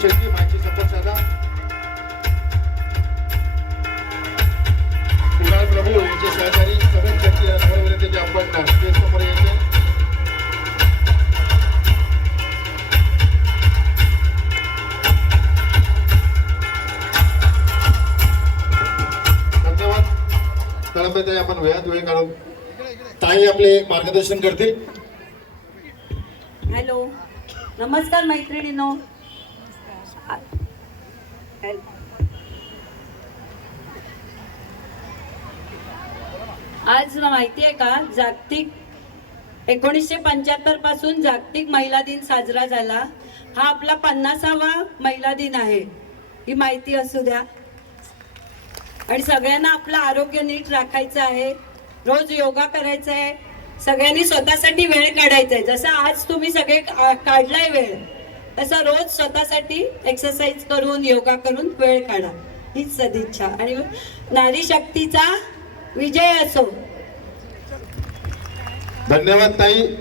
शेट्टी माहिती सपोर्ट साधा. कुणाल प्रभू यांचे सहकारी आपण समोर यायचे. धन्यवाद. कळंबे आपण वेळात वेळ काढून ताई आपले मार्गदर्शन करतील. हॅलो. नमस्कार मैत्रिणीनो. आज माहिती आहे का? जागतिक एकोणीसशे पंच्याहत्तरपासून जागतिक महिला दिन साजरा झाला. हा आपला पन्नासावा महिला दिन आहे. ही माहिती असू द्या. आणि सगळ्यांना आपलं आरोग्य नीट राखायचं आहे. रोज योगा करायचा आहे. सगळ्यांनी स्वतःसाठी वेळ काढायचा आहे. जसं आज तुम्ही सगळे काढलाय वेळ. तसा रोज स्वतःसाठी एक्सरसाइज करून योगा करून वेळ काढा. हीच सदिच्छा. आणि नारी शक्तीचा विजय असो. धन्यवाद ताई.